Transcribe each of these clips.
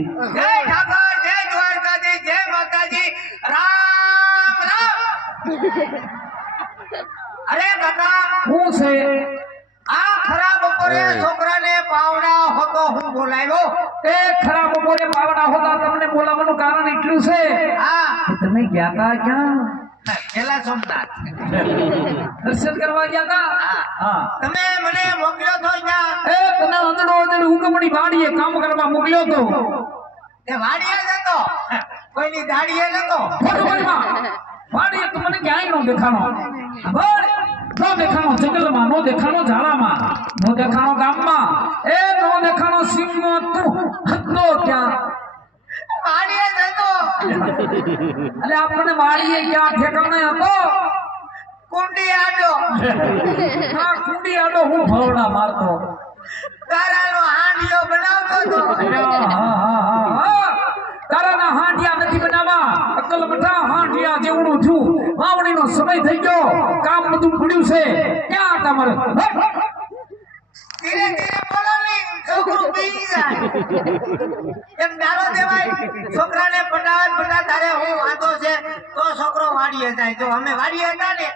જય ઠાકર, જય દ્વારકાધીશ, જય માતાજી, રામ રામ। અરે કાકા, હું છે આ ખરા બપોરે છોકરાને પાવડા હોતો હું બોલાવ્યો। એ ખરા બપોરે પાવડા હોતા તમને બોલાવવાનું કારણ એટલું છે હા, કે તમે ગયા તા ક્યાં? પેલા સોમનાથ દર્શન કરવા ગયા તા? હા। તમે મને મોકલ્યો તો ત્યાં, એ તને અંદરો અંદર ઉગમણી વાડીએ કામ કરવા મોકલ્યો તો। તે વાડીએ જતો, કોઈની દાડીએ નતો। વાડીએ તો મને ક્યાંય નો દેખાણો। બોલ, નો દેખાણો જંગલમાં, નો દેખાણો ઝાડામાં, નો દેખાણો ગામમાં, એ નો દેખાણો સીમમાં, તું હતો ક્યાં? વાડીએ જતો, એટલે આપણને વાડીએ ક્યાં ઠેકાણે હતો? કુંડી આડો, આ કુંડી આડો હું ભવડા મારતો। તારાનો હાંડિયો બનાવતો તો। તારાના હાંડિયા નથી બનાવવા, અકલ મઠા હાંડિયા જેવડું છું। વાવણીનો સમય થઈ ગયો, કામ બધું પડ્યું છે, ક્યાં તમારે? ધીરે ધીરે બોલો નહીં, છોકરું પી જાય। એમ દારો દેવાય, છોકરાને પટાવા તારે હું વાંધો છે તો છોકરો વાડીએ જાય। જો અમે વાડીએ હતા ને,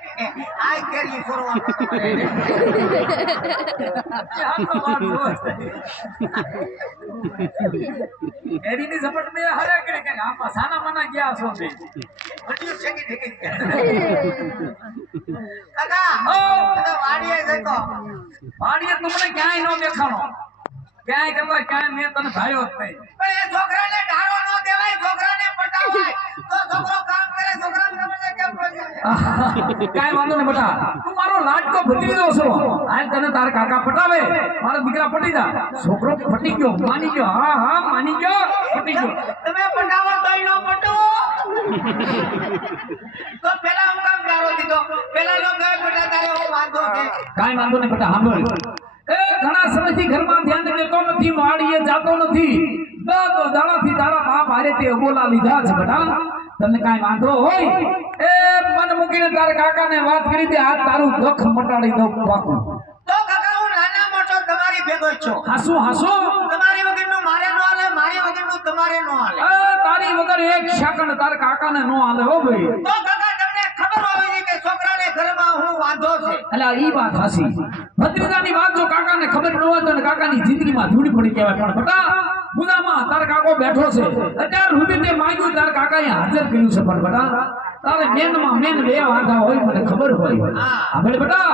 આ કેરી છોરવા એની ઝપટ મે હરે કે આમાં સાના માના ગયા છો બે વડિયું શેકી ઠેકી કાકા બધા વાડીએ જતો, વાડીએ તમને ક્યાંય નો દેખાણો, ક્યાંય કરતા ક્યાંય મેં તને ભાળ્યો જ નહીં। પણ એ છોકરાને ઢાળો ન દેવાય, છોકરાને પટાવાય તો છોકરો કામ કરે। છોકરાને ખબર છે કેમ પટાવે? કાંઈ વાંધો નહીં બેટા, તું મારો લાડકો ભત્રીજો છો, હાલ તને તાર કાકા પટાવે, મારા દીકરા પટી જા। છોકરો પટી ગયો, માની ગયો, હા હા માની ગયો, પટી ગયો। તમે પટાવો તોય નો પટો તો પેલા હું કામ ગાળો દીધો? પેલા નો ગયો બેટા તારે હું વાંધો છે? કાંઈ વાંધો નહીં બેટા, સાંભળ, એ ઘણા સમયથી ઘરમાં ધ્યાન દેતો નથી, વાડીએ જાતો નથી, દો દાડાથી તારા બાપ હારે તે અબોલા લીધા છે બેટા। તને કાંઈ વાંધો હોય એ મન મૂકીને તારા કાકાને વાત કરી દે, આ તારું દુઃખ મટાડી દઉં પાકું। તો કાકા હું નાના મોટો તમારી ભેગો જ છું। હાસુ હાસુ, તમારી વગરનું મારે નો હાલે, મારી વગરનું તમારે નો હાલે। તારી વગર એક સેકન્ડ તારા કાકાને નો હાલે હો ભાઈ। તો કાકા તમને ખબર હોવી જોઈએ કે છોકરાને ઘરમાં હું વાંધો છે। એટલે ઈ વાત હાસી, ભત્રીજાની વાત જો કાકાને ખબર ન હોય તો કાકાની જિંદગીમાં ધૂળી પડી કહેવાય। પણ બેટા ગુદામાં તારા કાકો બેઠો છે, અત્યાર સુધી તે માંગ્યું તારા કાકાએ હાજર કર્યું છે। પણ બેટા તારે મેનમાં મેન બે વાંધા હોય, મને ખબર હોય। હા બેટા,